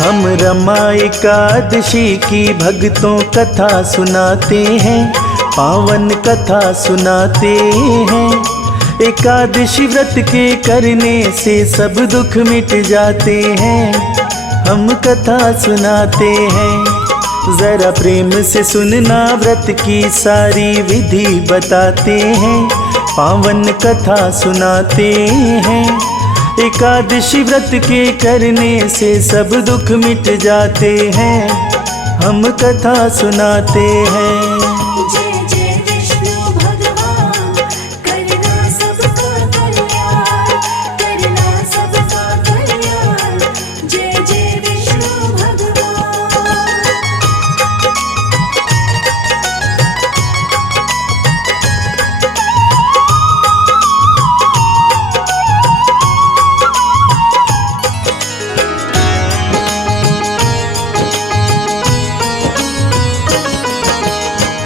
हम रमा एकादशी की भक्तों कथा सुनाते हैं, पावन कथा सुनाते हैं। एकादशी व्रत के करने से सब दुख मिट जाते हैं, हम कथा सुनाते हैं। जरा प्रेम से सुनना, व्रत की सारी विधि बताते हैं, पावन कथा सुनाते हैं। एकादशी व्रत के करने से सब दुख मिट जाते हैं, हम कथा सुनाते हैं। जय जय विष्णु भगवान, करना सबका कल्याण, करना सबका कल्याण। जय जय विष्णु भगवान।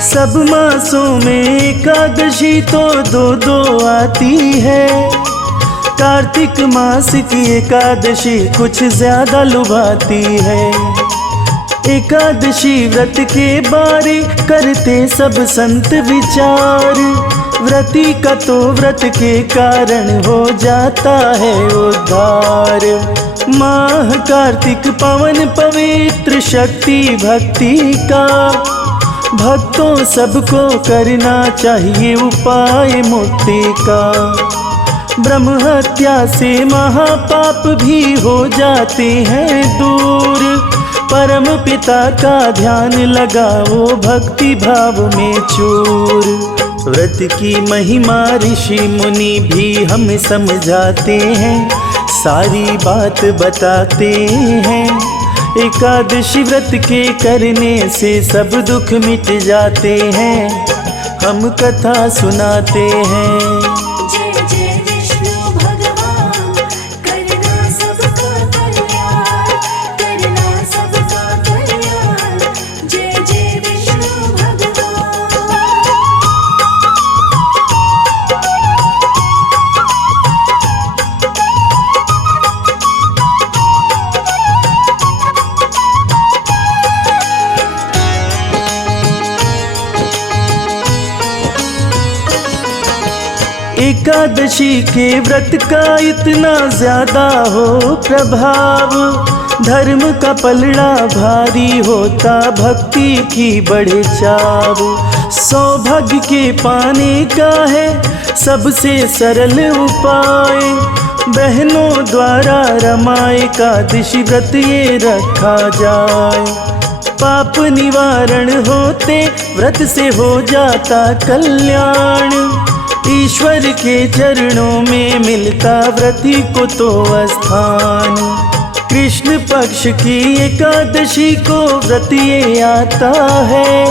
सब मासों में एकादशी तो दो दो आती है। कार्तिक मास की एकादशी कुछ ज्यादा लुभाती है। एकादशी व्रत के बारे करते सब संत विचार, व्रती का तो व्रत के कारण हो जाता है उद्धार। माह कार्तिक पावन पवित्र, शक्ति भक्ति का भक्तों सबको करना चाहिए उपाय मुक्ति का। ब्रह्म हत्या से महापाप भी हो जाते हैं दूर, परम पिता का ध्यान लगाओ भक्ति भाव में चूर। व्रत की महिमा ऋषि मुनि भी हमें समझाते हैं, सारी बात बताते हैं। एकादशी व्रत के करने से सब दुख मिट जाते हैं, हम कथा सुनाते हैं। जय जय विष्णु भगवान, करना सबका कल्याण, करना सबका कल्याण। जय जय विष्णु भगवान। एकादशी के व्रत का इतना ज्यादा हो प्रभाव, धर्म का पलड़ा भारी होता, भक्ति की बढ़े चाव। सौभाग्य के पाने का है सबसे सरल उपाय, बहनों द्वारा रमा एकादशी व्रत ये रखा जाए। पाप निवारण होते व्रत से हो जाता कल्याण, ईश्वर के चरणों में मिलता व्रती को तो स्थान। कृष्ण पक्ष की एकादशी को व्रत ये आता है,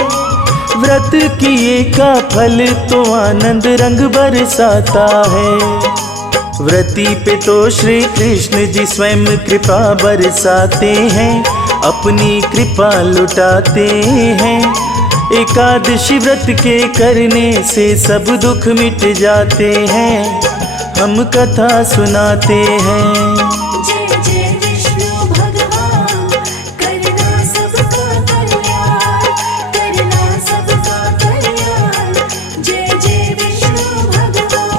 व्रत किए का फल तो आनंद रंग बरसाता है। व्रती पे तो श्री कृष्ण जी स्वयं कृपा बरसाते हैं, अपनी कृपा लुटाते हैं। एकादशी व्रत के करने से सब दुख मिट जाते हैं, हम कथा सुनाते हैं। जय जय विष्णु भगवान, करना सबका कल्याण, करना सबका कल्याण। जय जय विष्णु भगवान।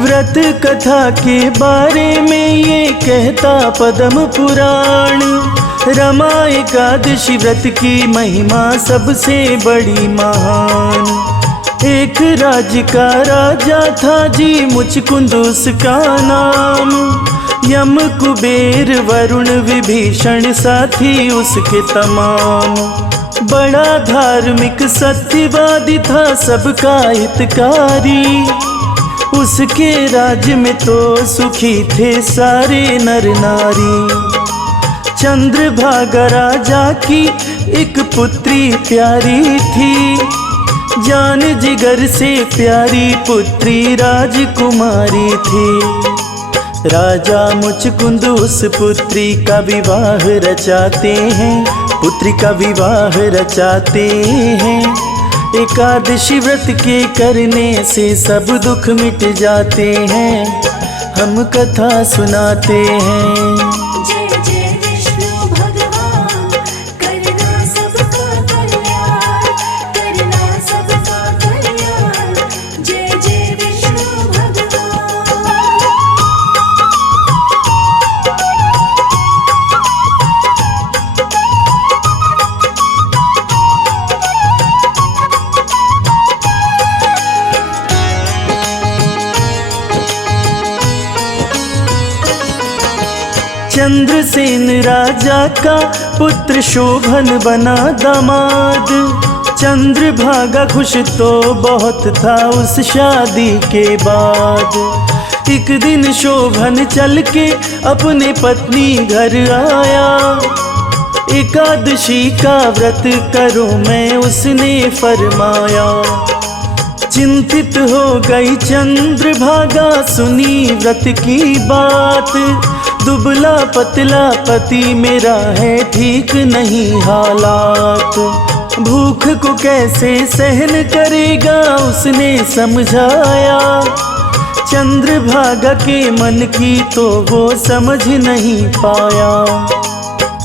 व्रत कथा के बारे में ये कहता पद्म पुराण, रमा एकादशी व्रत की महिमा सबसे बड़ी महान। एक राज्य का राजा था जी मुचकुंद उसका नाम, यम कुबेर वरुण विभीषण साथी उसके तमाम। बड़ा धार्मिक सत्यवादी था, सबका हितकारी, उसके राज्य में तो सुखी थे सारे नर नारी। चंद्रभागा राजा की एक पुत्री प्यारी थी, जान जिगर से प्यारी पुत्री राजकुमारी थी। राजा मुचकुंद उस पुत्री का विवाह रचाते हैं, पुत्री का विवाह रचाते हैं। एकादशी व्रत के करने से सब दुख मिट जाते हैं, हम कथा सुनाते हैं। जय जय विष्णु भगवान, करना सबका कल्याण, करना सबका कल्याण। जय जय विष्णु भगवान। चंद्रसेन राजा का पुत्र शोभन बना दामाद। चंद्रभागा खुश तो बहुत था उस शादी के बाद। एक दिन शोभन चल के अपने पत्नी घर आया। एकादशी का व्रत करो मैं उसने फरमाया। चिंतित हो गई चंद्रभागा सुनी व्रत की बात। दुबला पतला पति मेरा है ठीक नहीं हालात। भूख को कैसे सहन करेगा उसने समझाया। चंद्रभागा के मन की तो वो समझ नहीं पाया।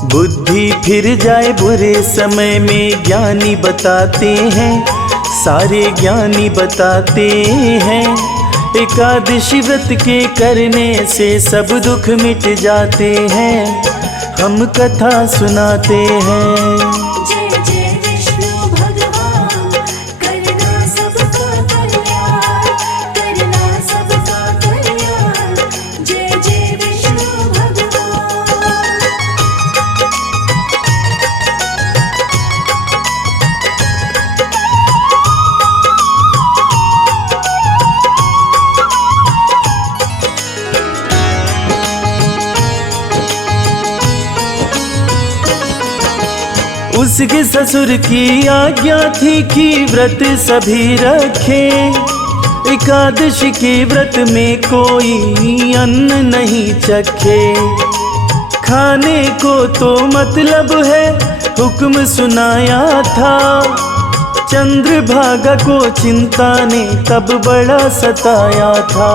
बुद्धि फिर जाए बुरे समय में ज्ञानी बताते हैं, सारे ज्ञानी बताते हैं। एकादशी व्रत के करने से सब दुख मिट जाते हैं, हम कथा सुनाते हैं। जय जय विष्णु भगवान, करना सबका कल्याण, करना सबका कल्याण। जय जय विष्णु भगवान। उसके ससुर की आज्ञा थी कि व्रत सभी रखे। एकादशी के व्रत में कोई अन्न नहीं चखे। खाने को तो मतलब है हुक्म सुनाया था। चंद्रभागा को चिंता ने तब बड़ा सताया था।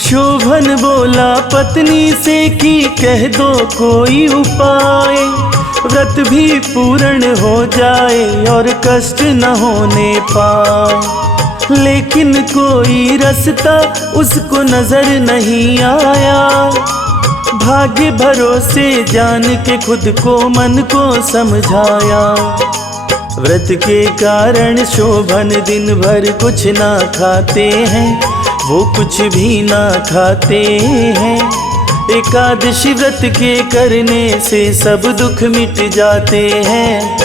शोभन बोला पत्नी से कि कह दो कोई उपाय, व्रत भी पूर्ण हो जाए और कष्ट न होने पाए। लेकिन कोई रास्ता उसको नजर नहीं आया। भाग्य भरोसे जान के खुद को मन को समझाया। व्रत के कारण शोभन दिन भर कुछ ना खाते हैं, वो कुछ भी ना खाते हैं। एकादशी व्रत के करने से सब दुख मिट जाते हैं,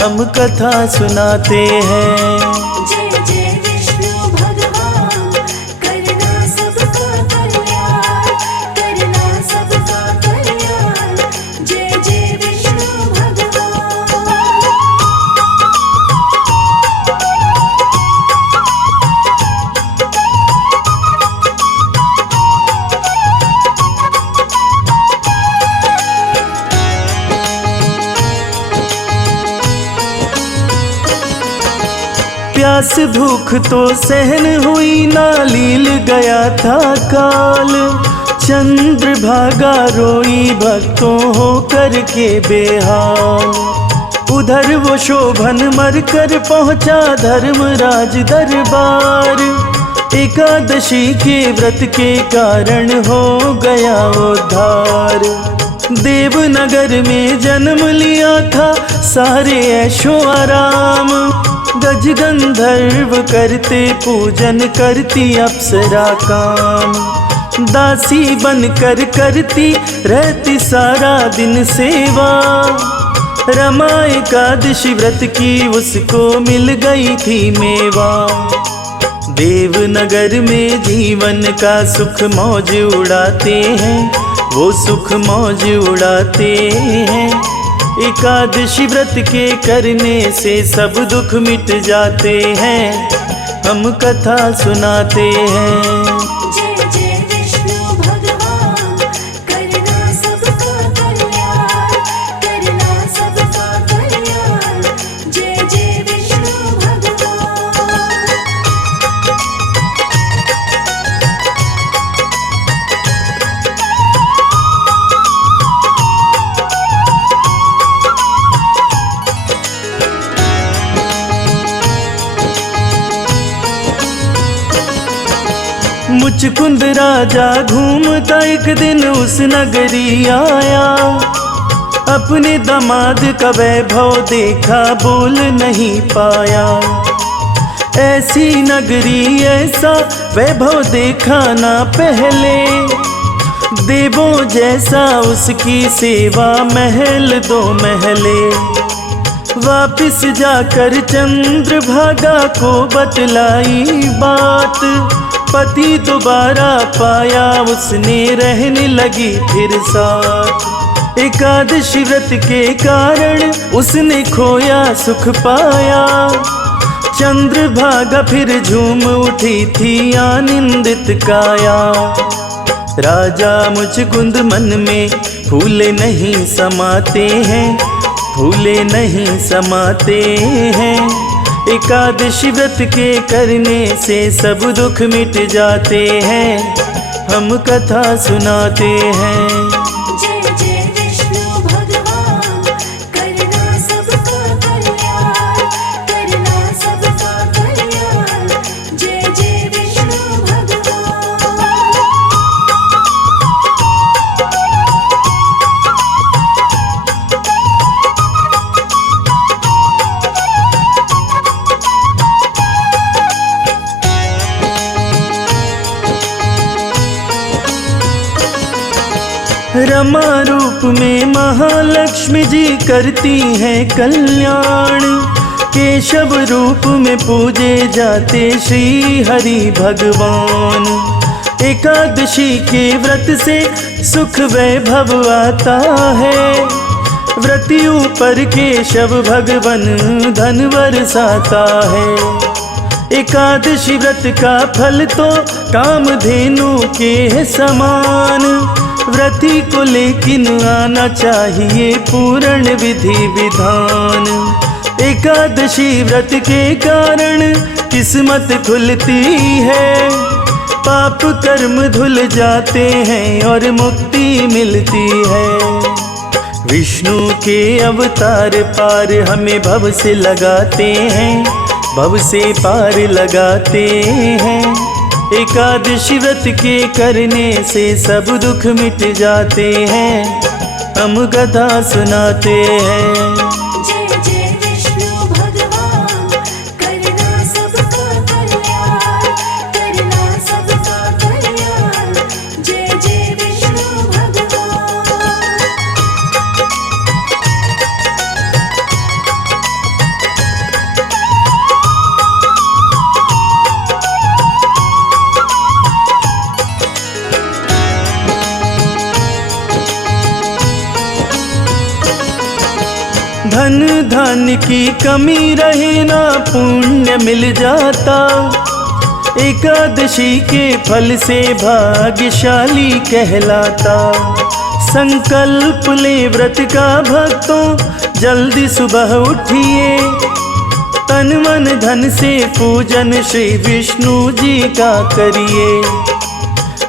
हम कथा सुनाते हैं। जय जय विष्णु भगवान, करना सबका कल्याण, करना सबका कल्याण। जय जय विष्णु भगवान। प्यास भूख तो सहन हुई ना, लील गया था काल। चंद्रभागा रोई भक्तों हो करके बेहाल। उधर वो शोभन मर कर पहुंचा धर्मराज दरबार। एकादशी के व्रत के कारण हो गया उद्धार। देवनगर में जन्म लिया था सारे ऐशो आराम। गज गंधर्व करते पूजन करती अप्सरा काम। दासी बनकर करती रहती सारा दिन सेवा। रमा एकादशी व्रत की उसको मिल गई थी मेवा। देवनगर में जीवन का सुख मौज उड़ाते हैं, वो सुख मौज उड़ाते हैं। एकादशी व्रत के करने से सब दुख मिट जाते हैं, हम कथा सुनाते हैं। जय जय विष्णु भगवान। मुचकुंद राजा घूमता एक दिन उस नगरी आया। अपने दामाद का वैभव देखा, बोल नहीं पाया। ऐसी नगरी ऐसा वैभव देखा ना पहले, देवों जैसा उसकी सेवा, महल दो महले। वापिस जाकर चंद्रभागा को बतलाई बात, पति दोबारा पाया उसने, रहने लगी फिर साथ। एकादशी व्रत के कारण उसने खोया सुख पाया। चंद्रभागा फिर झूम उठी थी आनंदित काया। राजा मुचकुंद मन में फूले नहीं समाते हैं, फूले नहीं समाते हैं। एकादशी व्रत के करने से सब दुख मिट जाते हैं, हम कथा सुनाते हैं। जय जय विष्णु भगवान, करना सबका कल्याण, करना सबका कल्याण। जय जय विष्णु भगवान। रमा रूप में महालक्ष्मी जी करती हैं कल्याण। केशव रूप में पूजे जाते श्री हरि भगवान। एकादशी के व्रत से सुख वैभव आता है, व्रतियों पर केशव भगवन धन बरसाता है। एकादशी व्रत का फल तो कामधेनु के समान, व्रती को लेकिन आना चाहिए पूर्ण विधि विधान। एकादशी व्रत के कारण किस्मत खुलती है, पाप कर्म धुल जाते हैं और मुक्ति मिलती है। विष्णु के अवतार पार हमें भव से लगाते हैं, भव से पार लगाते हैं। एकादशी व्रत के करने से सब दुख मिट जाते हैं, हम कथा सुनाते हैं। जय जय विष्णु भगवान, करना सबका कल्याण, करना सबका कल्याण। जय जय विष्णु भगवान। धन धान्य की कमी रहे ना, पुण्य मिल जाता। एकादशी के फल से भाग्यशाली कहलाता। संकल्प ले व्रत का भक्तों, जल्दी सुबह उठिए। तन मन धन से पूजन श्री विष्णु जी का करिए।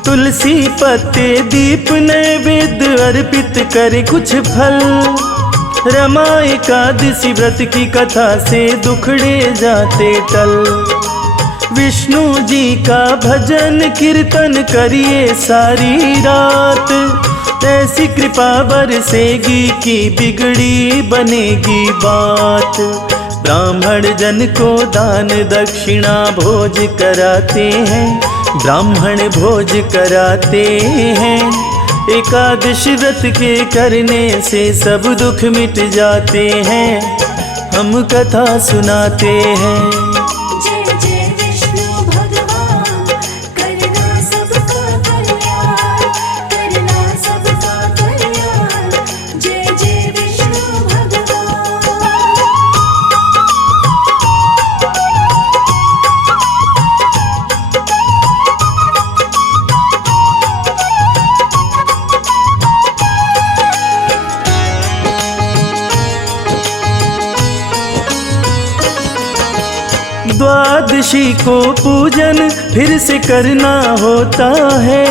तुलसी पत्ते दीप नैवेद्य अर्पित करे कुछ फल। रमा एकादशी व्रत की कथा से दुखड़े जाते टल। विष्णु जी का भजन कीर्तन करिए सारी रात, ऐसी कृपा बरसेगी कि बिगड़ी बनेगी बात। ब्राह्मण जन को दान दक्षिणा भोज कराते हैं, ब्राह्मण भोज कराते हैं। एकादशी व्रत के करने से सब दुख मिट जाते हैं, हम कथा सुनाते हैं। जय जय विष्णु भगवान, करना सबका कल्याण, करना सबका कल्याण। जय जय विष्णु भगवान। द्वादशी को पूजन फिर से करना होता है,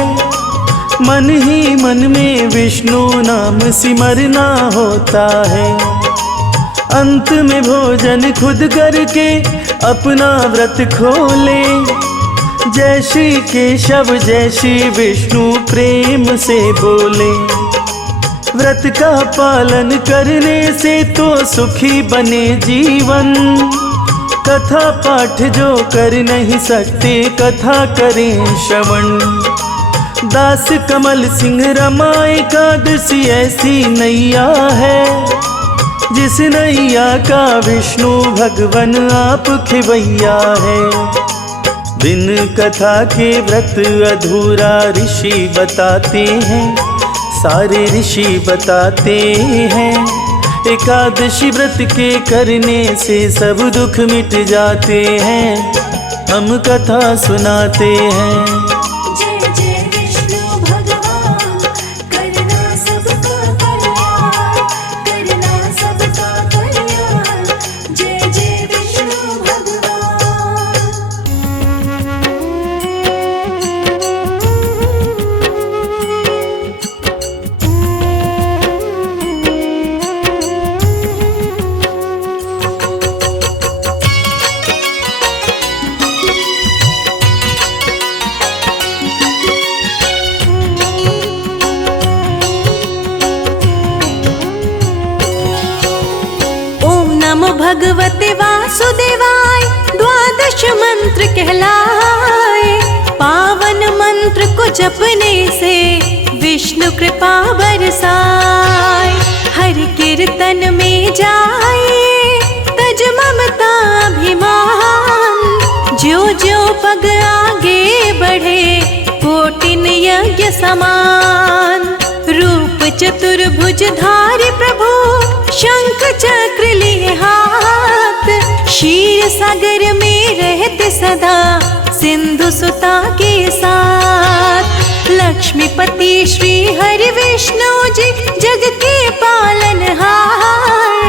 मन ही मन में विष्णु नाम सिमरना होता है। अंत में भोजन खुद करके अपना व्रत खोले, जय श्री केशव जय श्री विष्णु प्रेम से बोले। व्रत का पालन करने से तो सुखी बने जीवन। कथा पाठ जो कर नहीं सकते कथा करें श्रवण। दास कमल सिंह रमाए एकादशी ऐसी नैया है, जिस नैया का विष्णु भगवन आप खिवैया है। बिन कथा के व्रत अधूरा ऋषि बताते हैं, सारे ऋषि बताते हैं। एकादशी व्रत के करने से सब दुख मिट जाते हैं, हम कथा सुनाते हैं। जय जय विष्णु भगवान, करना सबका कल्याण, करना सबका कल्याण। जय जय विष्णु भगवान। नमो भगवते वासुदेवाय, द्वादश मंत्र कहलाए। पावन मंत्र को जपने से विष्णु कृपा बरसाए। हर कीर्तन में जाए तज ममता अभिमान। ज्यो ज्यो पग आगे बढ़े कोटिन यज्ञ समान। रूप चतुर्भुज धारी प्रभु शंख चक्र लिए हाथ। क्षीर सागर में रहते सदा सिंधु सुता के साथ। लक्ष्मीपति श्री हरि विष्णु जी जग के पालनहार।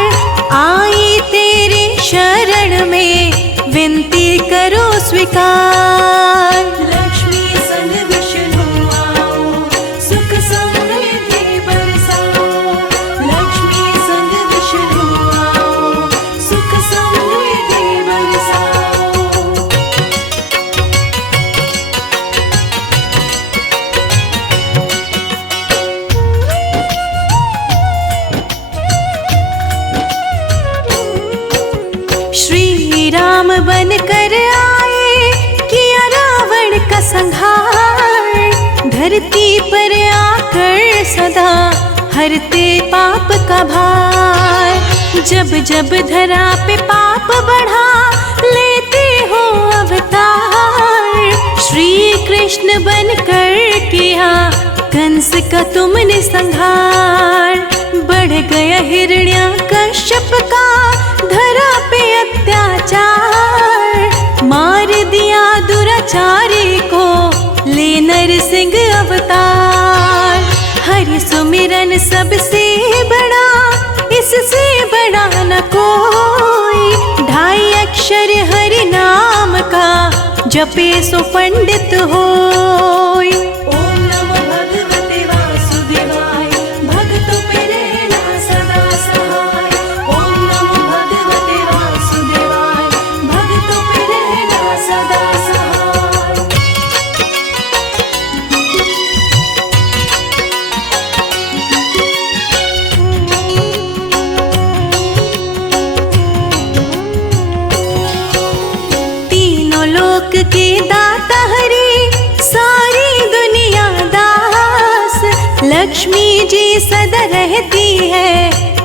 आई तेरे शरण में विनती करो स्वीकार। लक्ष्मी संग विष्णु आओ, सुख समृद्धि बरसाओ। लक्ष्मी संग विष्णु आओ, सुख समृद्धि बरसाओ। श्री राम बन कर आए, किया रावण का संहार। धरती पर आकर सदा हरते पाप का भार। जब जब धरा पे पाप बढ़ा लेते हो अवतार। श्री कृष्ण बन कर किया कंस का तुमने संहार। बढ़ गया हिरण्यकश्यप का धरा पे अत्याचार। मार दिया दुराचारी को ले नरसिंह अवतार। हरि सुमिरन सबसे बड़ा, इससे बड़ा न कोई। 2.5 अक्षर हरि नाम का जपे सो पंडित होय। ओम नमो भगवते वासुदेवाय, भक्तों पे रहना सदा सहाय। ओम नमो भगवते वासुदेवाय, भक्तों पे रहना सदा सहाय। तीनों लोक के दाता हरि, सारी दुनिया दास। लक्ष्मी जी सदा रहती है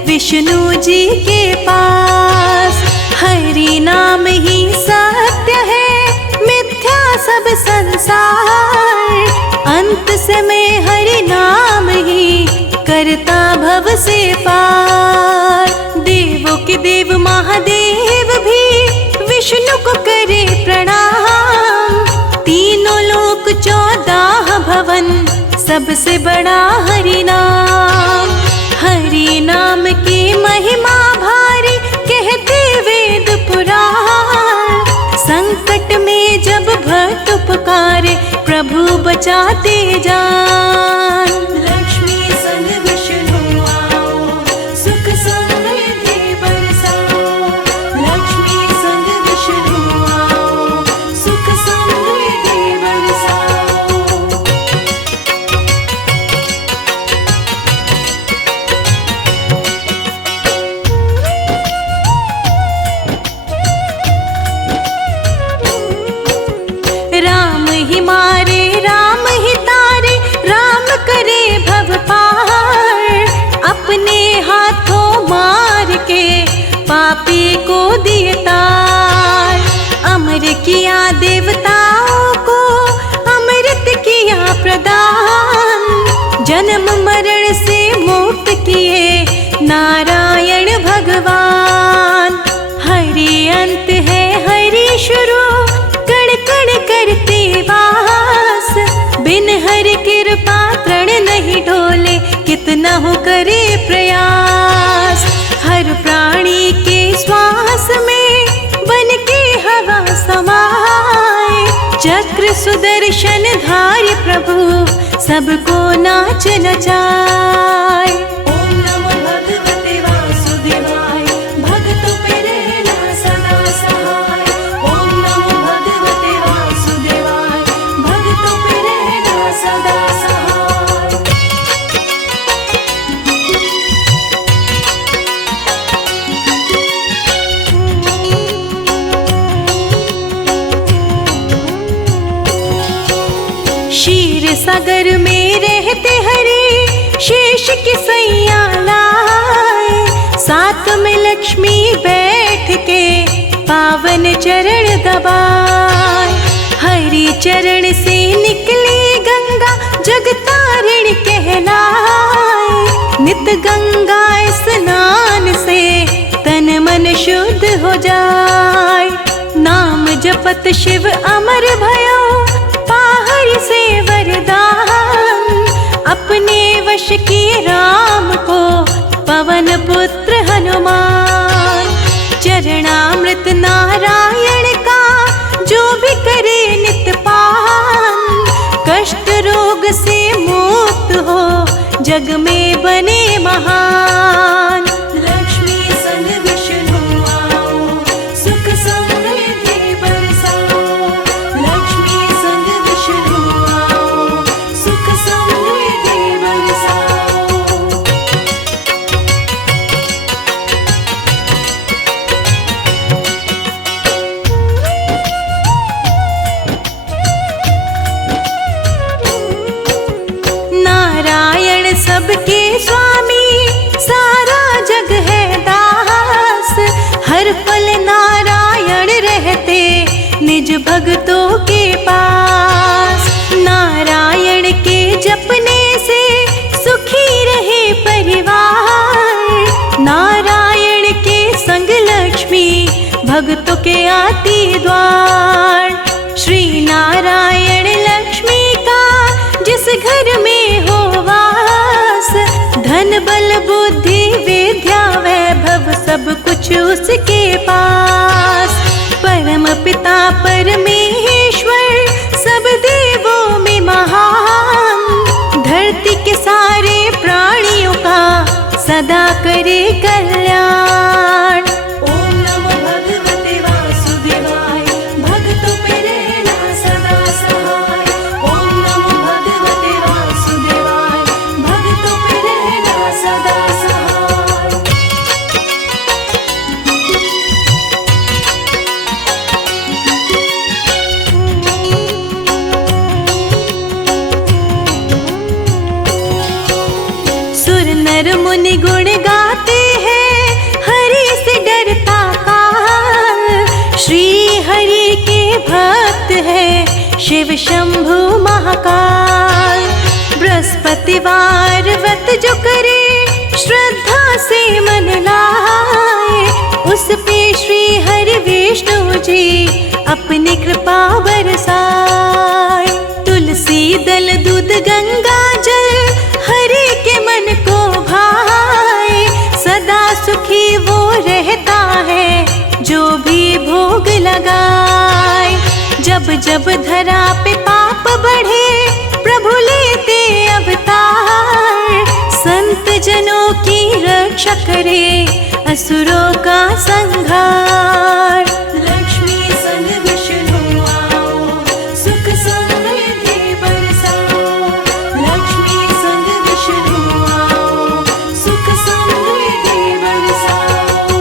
विष्णु जी के पास। हरि नाम ही सत्य है, मिथ्या सब संसार। अंत समय हरि नाम ही करता भव से पार। देवों के देव महादेव भी विष्णु को करे प्रणाम। तीनों लोक 14 भवन, सबसे बड़ा हरि नाम। हरि नाम की महिमा भारी, कहते वेद पुराण। संकट में जब भक्त पुकारे, प्रभु बचाते जान। लक्ष्मी संग विष्णु आओ, सुख समृद्धि बरसाओ। लक्ष्मी संग विष्णु आओ, सुख समृद्धि जन्म मरण से मुक्त किए नारायण भगवान। हरि अंत है हरि शुरू, कण कण करते वास। बिन हरि कृपा तृण नहीं डोले, कितना हो करे प्रयास। हर प्राणी के श्वास में बन के हवा समाए। चक्र सुदर्शन धारी प्रभु, सबको नाच नचाए। ओम नमो भगवते वासुदेवाय, भक्तों पे रहना सदा सहाय। ओम नमो भगवते वासुदेवाय, भक्तों पे रहना सदा सहाय। क्षीर सागर में रहते हरि, शेष की सैया लाए। साथ में लक्ष्मी बैठ के पावन चरण दबाए। हरि चरण से निकली गंगा, जग तारिण कहलाए। नित गंगा स्नान से तन मन शुद्ध हो जाए। नाम जपत शिव अमर भयो, पाहर से वरदान। अपने वश किए राम को, पवन पुत्र हनुमान। चरणामृत नारायण का, जो भी करे नित पान। कष्ट रोग से मुक्त हो, जग में बने महान। लक्ष्मी संग विष्णु आओ, सुख समृद्धि बरसाओ। लक्ष्मी संग विष्णु आओ, सुख समृद्धि बरसाओ। नारायण सबके स्वामी, सारा जग है दास। हर पल नारायण रहते, निज भक्तों के पास। नारायण के जपने से सुखी रहे परिवार। नारायण के संग लक्ष्मी, भक्तों के आती द्वार। श्री नारायण लक्ष्मी का, जिस घर में हो वास। धन बल बुद्धि विद्या वैभव, सब कुछ उसके पास। परम पिता परमेश्वर, सब देवों में महान। धरती के सारे प्राणियों का, सदा करे कल्याण। ओम नमो भगवते वासुदेवाय, भक्तों पे रहना सदा सहाय। ओम नमो भगवते वासुदेवाय, भक्तों पे रहना सदा सहाय। सुर नर मुनि गुण गाते हैं, हरि से डरता काल। श्री हरि के भक्त है, शिव शंभु महाकाल। बृहस्पतिवार व्रत जो करे, श्रद्धा से मन लाए। उस पे श्री हरि विष्णु जी, अपनी कृपा बरसाए। तुलसी दल दूध गंगा जल, हरि के मन को भाए। सदा सुखी वो रहता है, जो भी भोग लगाए। जब जब धरा पे पाप बढ़े, प्रभु लेते अवतार। संत जनों की रक्षा करे, असुरों का संहार। लक्ष्मी संग विष्णु आओ, सुख समृद्धि बरसाओ। लक्ष्मी संग विष्णु आओ, सुख समृद्धि बरसाओ।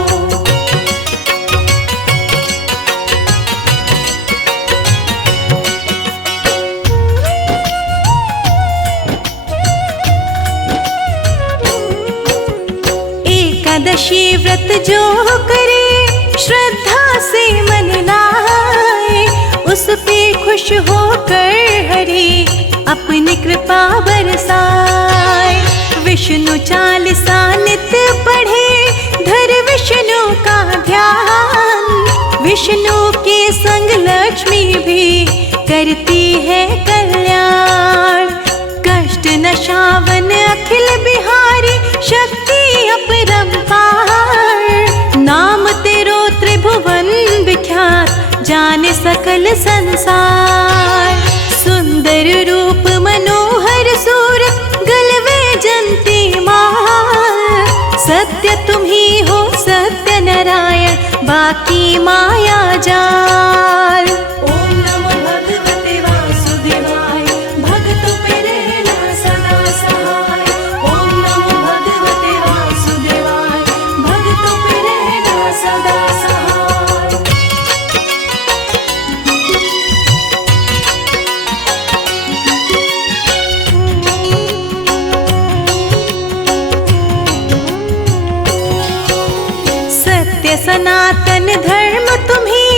एकादशी व्रत जो करे, श्रद्धा से मन लाए। उस पे खुश होकर हरि, अपनी कृपा बरसाए। विष्णु चालीसा नित्य पढ़े, धर विष्णु का ध्यान। विष्णु के संग लक्ष्मी भी करती है कल्याण। कष्ट नशावन अखिल बिहारी, शक्ति अपरंपार। नाम तेरो त्रिभुवन विख्यात, जाने सकल संसार। सुंदर रूप मनोहर सूरत, गलवे जंती माल। सत्य तुम ही हो सत्य नारायण, बाकी माया जाल। ओम नमो भगवते वासुदेवाय, भक्तों पे रहना सदा सहाय। ओम नमो भगवते वासुदेवाय, भक्तों पे रहना सदा सहाय। सत्य सनातन धर्म तुम्ही,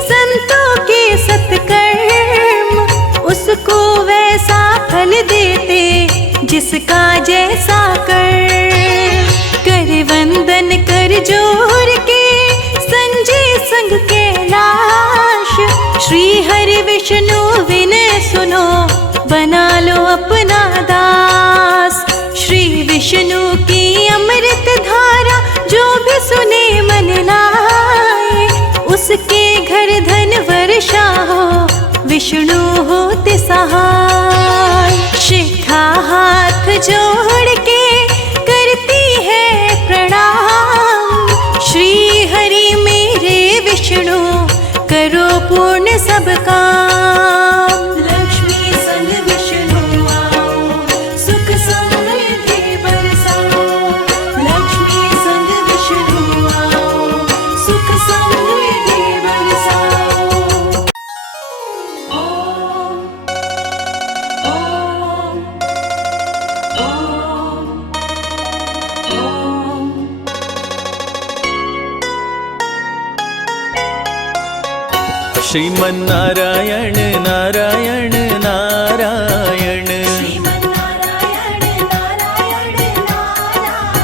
संतों के सत्कर्म। उसको वैसा फल देते, जिसका जैसा कर। कर वंदन कर जोर के, संजय संग कैलाश। श्री हरि विष्णु विनय सुनो, बना लो अपना दास। श्री विष्णु की अमृत धारा, जो भी सुने मन लाए। उसके घर धन वर्षा हो, विष्णु होते सहाय। शिखा हाथ जोड़ के करती है प्रणाम। श्री हरि मेरे विष्णु, करो पूर्ण सब काम। लक्ष्मी संग विष्णु आओ, सुख समृद्धि बरसाओ। लक्ष्मी संग विष्णु आओ, सुख समृद्धि बरसाओ। ओम ओम ओम ओम। श्रीमन्नारायण नारायण नारायण, श्रीमन्नारायण नारायण नारायण।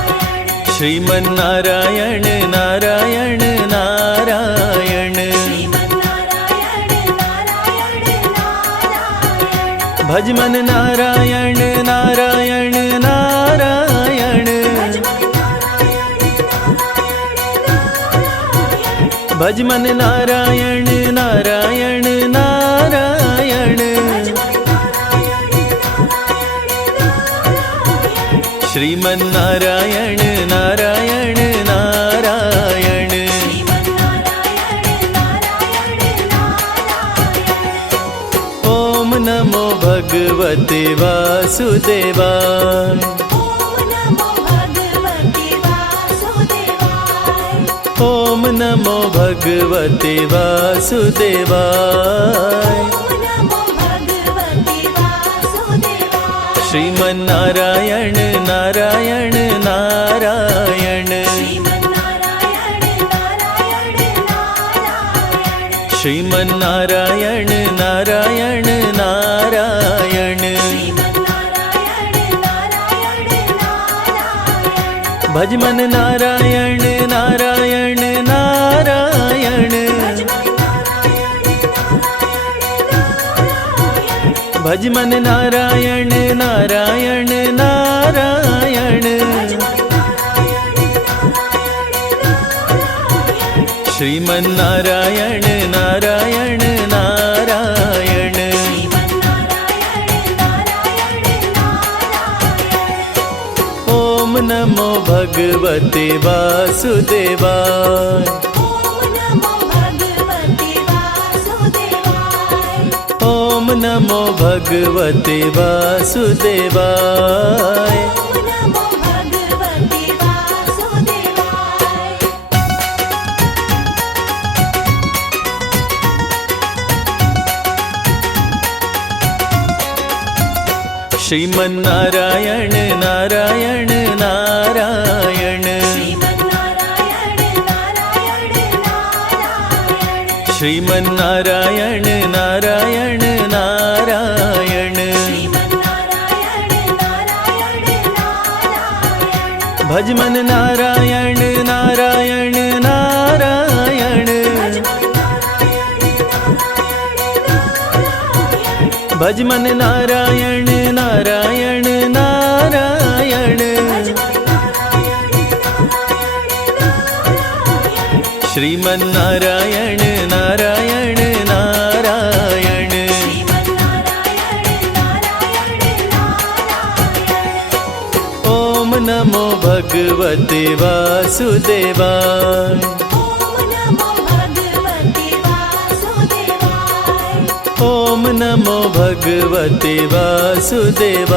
श्रीमन्नारायण नारायण नारायण। श्रीमन्नारायण नारायण नारायण। भजमन नारायण नारायण नारायण। भजमन नारायण नारायण नारायण। श्रीमन्नारायण नारायण नारायण। ओम नमो भगवते वासुदेवाय। ओम नमो भगवते वासुदेवाय। श्रीमन्नारायण नारायण नारायण। श्रीमन्नारायण नारायण नारायण। भजमन नारायण नारायण नारायण। भजमन नारायण नारायण नारायण। श्रीमन्नारायण नारायण नारायण। ओम नमो भगवते वासुदेवाय। ओम नमो भगवते वासुदेवाय। श्रीमन्नारायण नारायण नारायण। श्रीमन्नारायण नारायण नारायण। भज मन नारायण नारायण नारायण, भज मन नारायण नारायण नारायण, श्रीमन नारायण नारायण नारायण। ओम नमो भगवते वासुदेवाय, ओम नमो भगवते वासुदेवाय,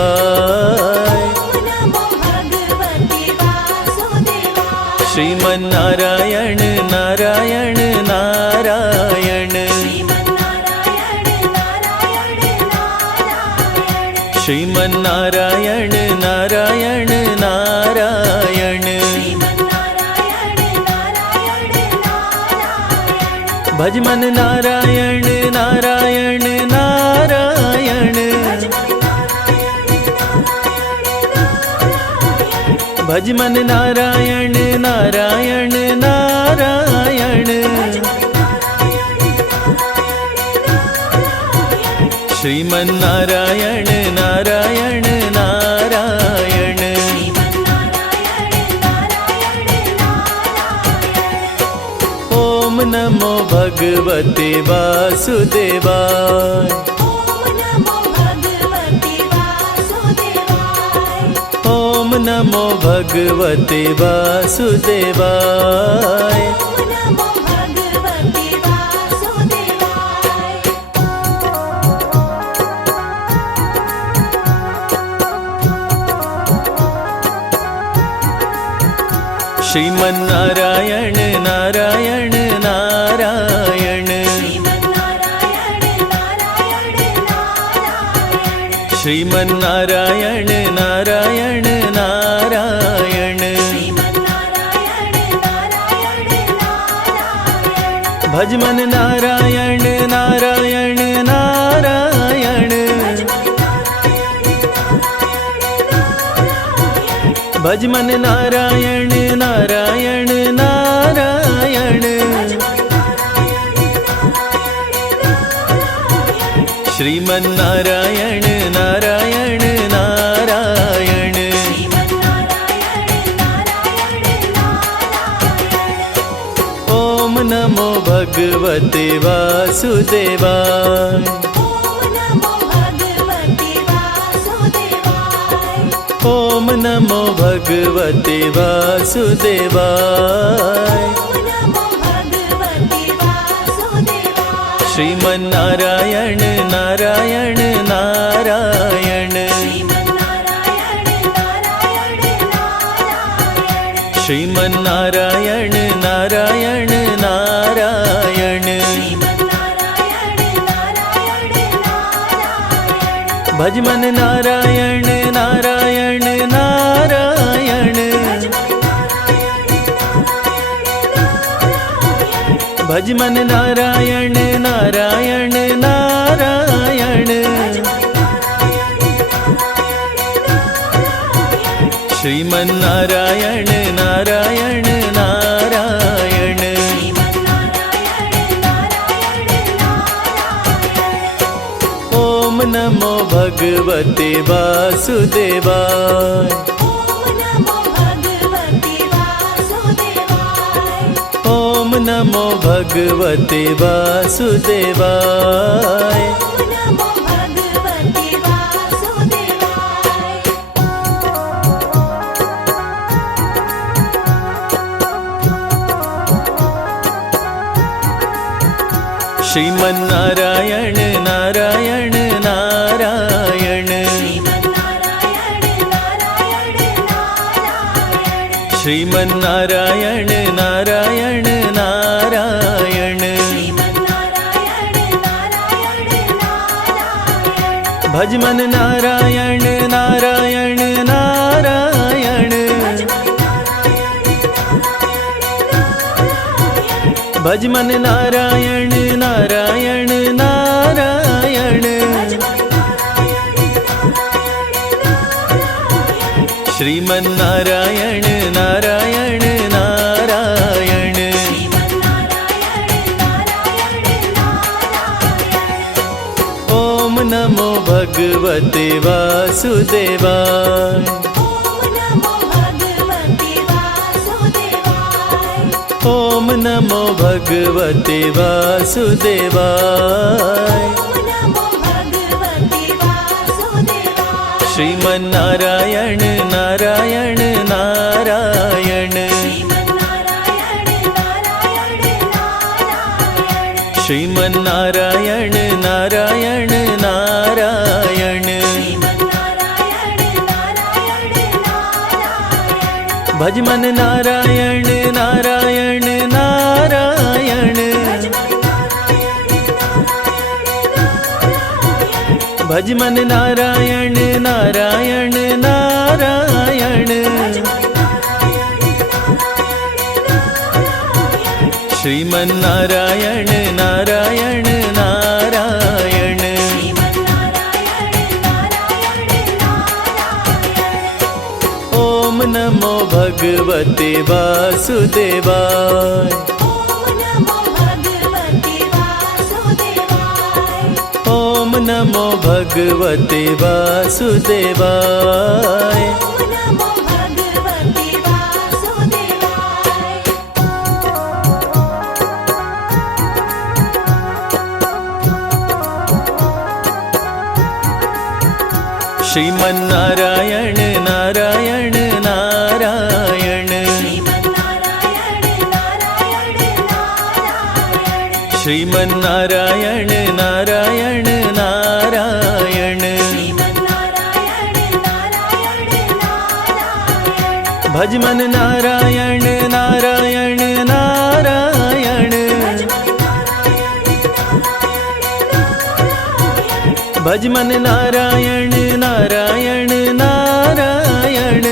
श्रीमन नारायण नारायण नारायण, श्रीमन नारायण नारायण नारायण, भज मन नारायण नारायण नारायण, भज मन नारायण नारायण नारायण, श्रीमन नारायण नारायण नारायण। ओम नमो भगवते वासुदेवाय, ओम नमो भगवते वासुदेवाय, श्रीमन नारायण नारायण नारायण, श्रीमन नारायण नारायण नारायण, भज मन नारायण नारायण नारायण, भज मन नारायण नारायण नारायण, श्रीमन नारायण नारायण नारायण। ओम नमो भगवते वासुदेवाय, ओम नमो भगवते वासुदेवाय, श्रीमन नारायण नारायण नारायण, श्रीमन नारायण नारायण नारायण, भज मन नारायण नारायण नारायण, भज मन नारायण नारायण नारायण, श्रीमन नारायण नारायण नारायण। ओम नमो भगवते वासुदेवाय, ओम नमो भगवते वासुदेवाय, श्रीमन नारायण नारायण नारायण, श्रीमन नारायण नारायण नारायण, भज मन नारायण नारायण नारायण, भज मन नारायण नारायण नारायण, श्रीमन्नारायण नारायण नारायण। ओम नमो भगवते वासुदेवाय। ओम नमो भगवते वासुदेवाय। श्रीमन्नारायण नारायण नारायण। श्रीमन्नारायण नारायण नारायण। भजमन नारायण नारायण नारायण। भजमन नारायण नारायण नारायण। श्रीमन्नारायण नारायण नारायण। ओम नमो भगवते वासुदेवाय। ओम नमो भगवते वासुदेवाय। श्रीमन्नारायण नारायण नारायण। श्रीमन्नारायण नारायण नारायण। भजमन नारायण नारायण नारायण। भजमन नारायण नारायण नारायण।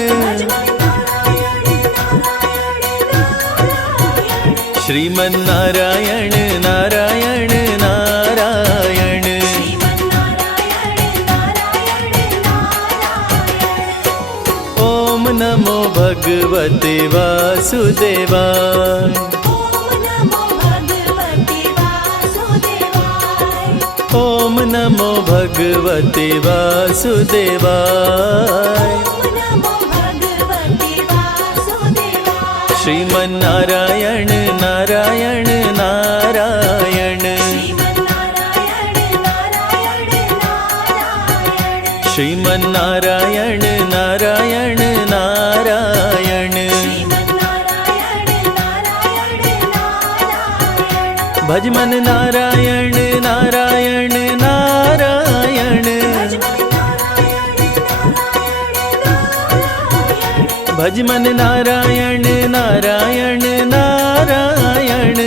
श्रीमन्नारायण नारायण नारायण। ओम नमो भगवते वासुदेवाय। ओम नमो भगवते वासुदेवाय। श्रीमन्नारायण नारायण नारायण। श्रीमन्नारायण नारायण नारायण। भजमन नारायण नारायण नारायण। भजमन नारायण नारायण नारायण।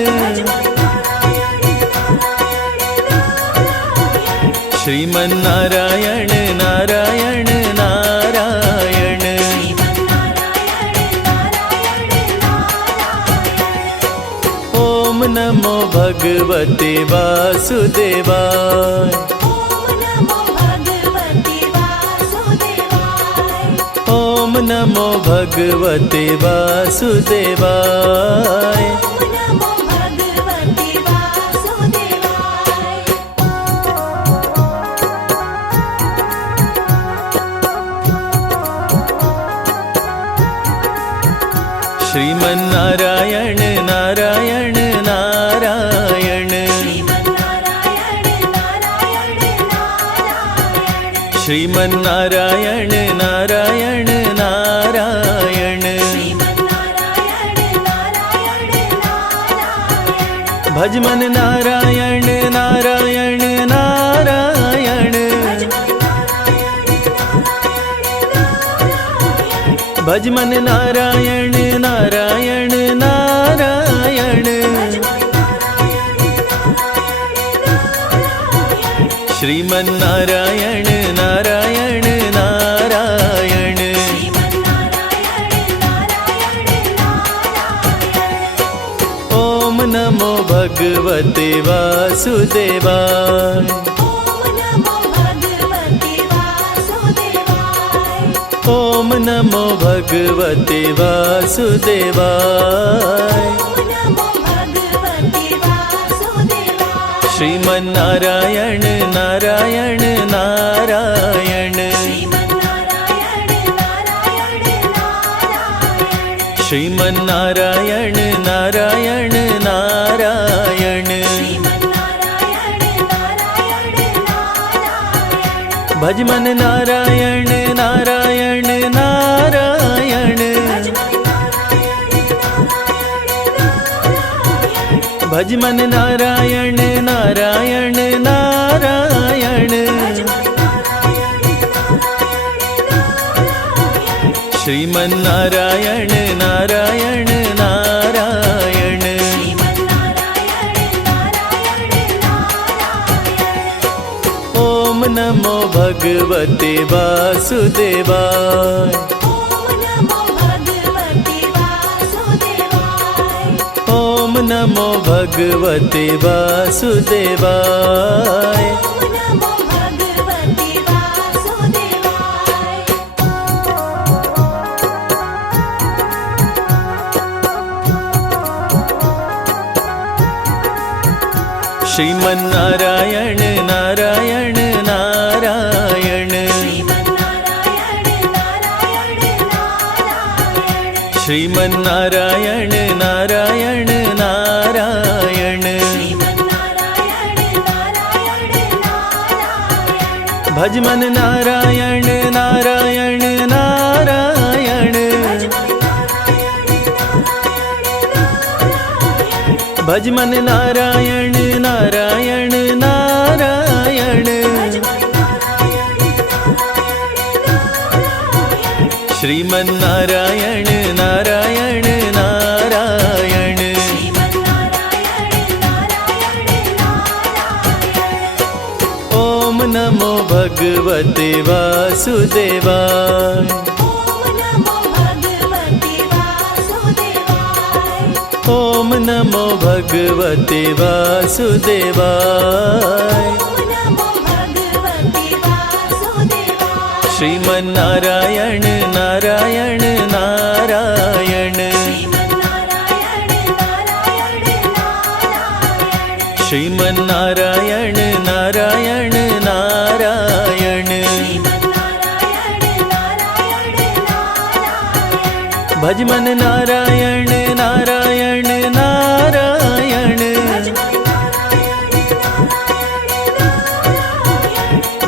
श्रीमन्नारायण नारायण नारायण। ओम नमो भगवते वासुदेवाय। ओम नमो भगवते वासुदेवाय। श्रीमन्नारायण नारायण नारायण। श्रीमन्नारायण नारायण नारायण। भजमन नारायण नारायण नारायण। भजमन नारायण नारायण नारायण। श्रीमन्नारायण नारायण नारायण। ओम नमो भगवते वासुदेवाय। ओम नमो भगवते वासुदेवाय। ॐ नमो भगवते वासुदेवाय। श्रीमन्नारायण नारायण नारायण, श्रीमन्नारायण नारायण नारायण। श्रीमन्नारायण नारायण नारायण। श्रीमन्नारायण नारायण नारायण। भजमन नारायण नारायण नारायण, भजमन नारायण नारायण नारायण। श्रीमन्नारायण नारायण नारायण। ओम नमो भगवते वासुदेवाय। ओम नमो भगवते वासुदेवाय। श्रीमन्नारायण नारायण नारायण, श्रीमन्नारायण नारायण नारायण। भजमन नारायण नारायण नारायण, भजमन नारायण नारायण नारायण। श्रीमन्नारायण नारायण नारायण। ओम नमो भगवते वासुदेवाय। ओम नमो भगवते वासुदेवाय। श्रीमन्नारायण नारायण नारायण, श्रीमन्नारायण नारायण नारायण। भजमन नारायण नारायण नारायण,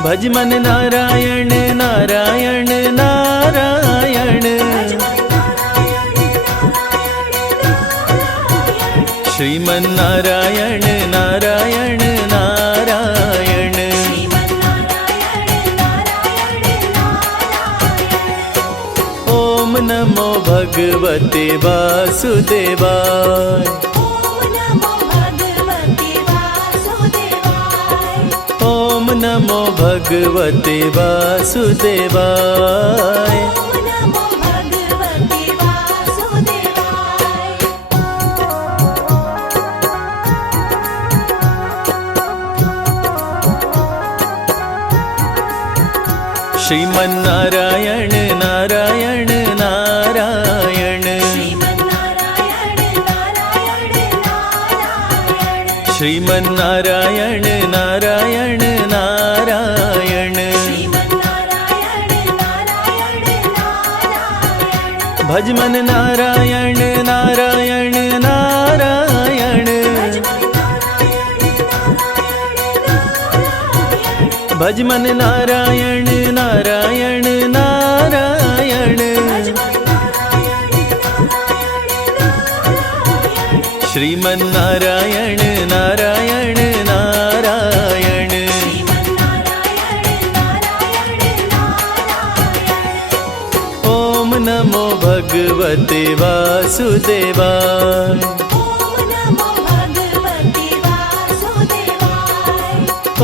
भजमन नारायण नारायण नारायण। श्रीमन्नारायण नारायण नारायण। ओम नमो भगवते वासुदेवाय। ओम नमो भगवते वासुदेवाय। श्रीमन्नारायण नारायण नारायण, श्रीमन्नारायण नारायण नारायण। भजमन नारायण नारायण नारायण, भजमन नारायण नारायण नारायण। श्रीमन्नारायण नारायण नारायण। ओम नमो भगवते वासुदेवाय।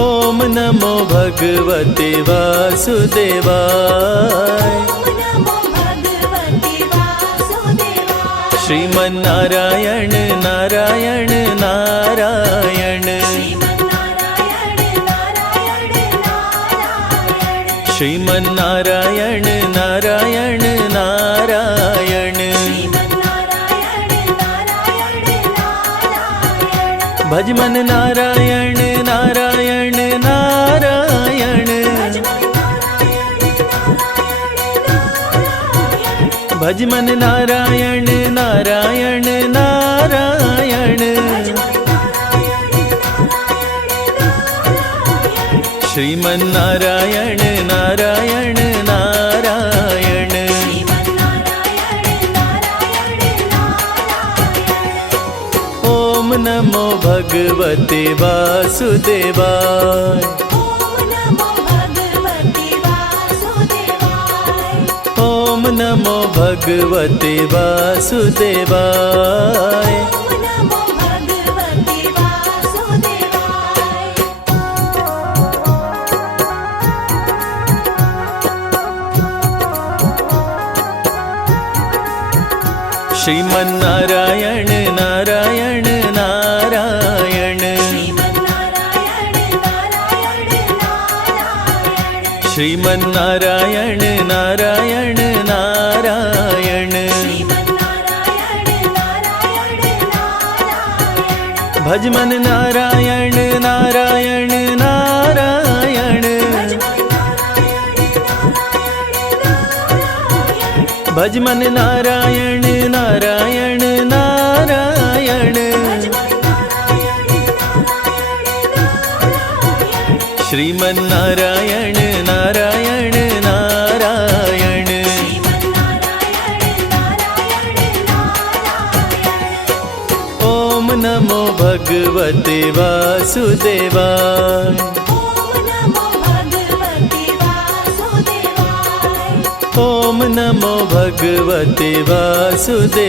ओम नमो भगवते वासुदेवाय। श्रीमन्नारायण नारायण नारायण, श्रीमन्नारायण नारायण भज मन नारायण नारायण नारायण, भज मन नारायण नारायण नारायण, श्रीमन नारायण नारायण नारायण। ओम नमो भगवते वासुदेवाय, ओम नमो भगवते वासुदेवाय। श्रीमन नारायण नारायण नारायण, श्रीमन नारायण नारायण नारायण, भज मन नारायण नारायण नारायण, भज मन नारायण नारायण नारायण, श्रीमन नारायण नारायण नारायण। ओम नमो भगवते वासुदेवाय, ओम नमो भगवते वासुदेवाय।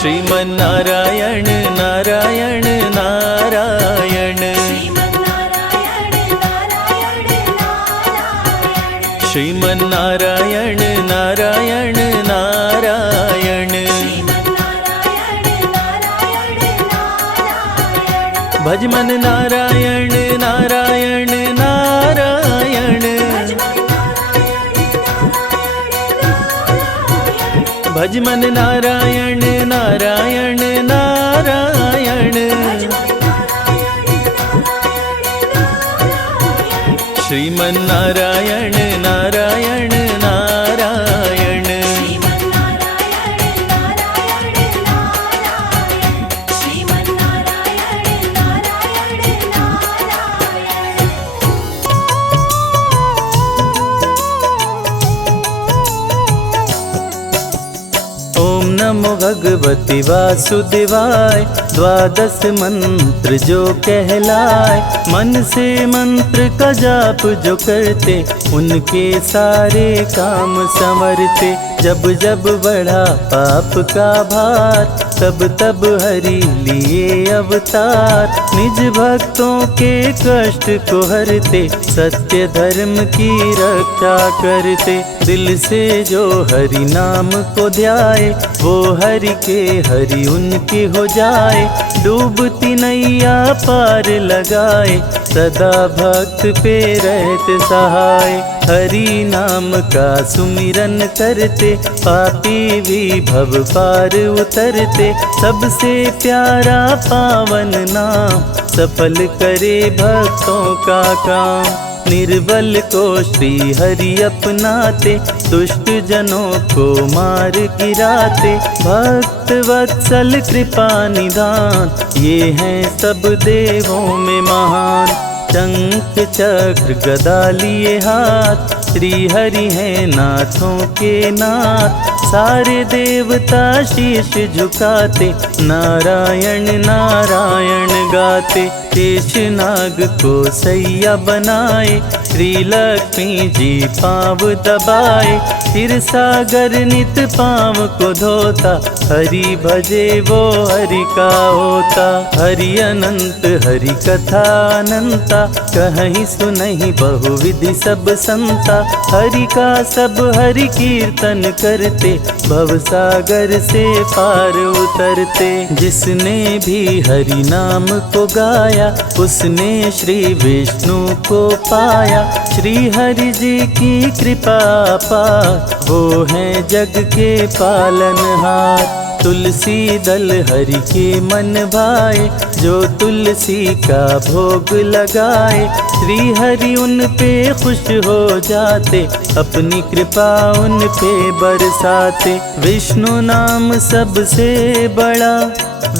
श्रीमन नारायण नारायण नारायण, श्रीमन नारायण नारायण नारायण, भज मन नारायण नारायण नारायण, भज मन नारायण नारायण नारायण, श्रीमन नारायण नारायण नारायण। ओम नमो भगवते वासुदेवाय, द्वादश मंत्र जो कहलाए, मन से मंत्र का जाप जो करते, उनके सारे काम संवरते। जब जब बढ़ा पाप का भार, तब तब हरि लिए अवतार, निज भक्तों के कष्ट को हरते, सत्य धर्म की रक्षा करते। दिल से जो हरि नाम को ध्याए, वो हरि के हरि उनकी हो जाए। डूबती नैया पार लगाए, सदा भक्त पे रहते सहाय। हरि नाम का सुमिरन करते, पापी भी भव पार उतरते। सबसे प्यारा पावन नाम, सफल करे भक्तों का काम। निर्बल को श्री हरि अपनाते, दुष्ट जनों को मार गिराते। भक्त वत्सल कृपा निधान, ये हैं सब देवों में महान। शंख चक्र गदा लिए हाथ, श्री हरि हैं नाथों के नाथ। सारे देवता शीश झुकाते, नारायण नारायण गाते। शेषनाग को सैया बनाए, श्री लक्ष्मी जी पाँव दबाए। क्षीर सागर नित पाँव को धोता, हरि भजे वो हरि का होता। हरि अनंत हरि कथा अनंता, बंता, कहीं सुनहि बहुविधि सब संता। हरि का सब हरि कीर्तन करते, भवसागर से पार उतरते। जिसने भी हरि नाम को गाया, उसने श्री विष्णु को पाया। श्री हरि जी की कृपा पार, वो हैं जग के पालनहार। तुलसी दल हरि के मन भाए, जो तुलसी का भोग लगाए। श्री हरि उन पे खुश हो जाते, अपनी कृपा उन पे बरसाते। विष्णु नाम सबसे बड़ा,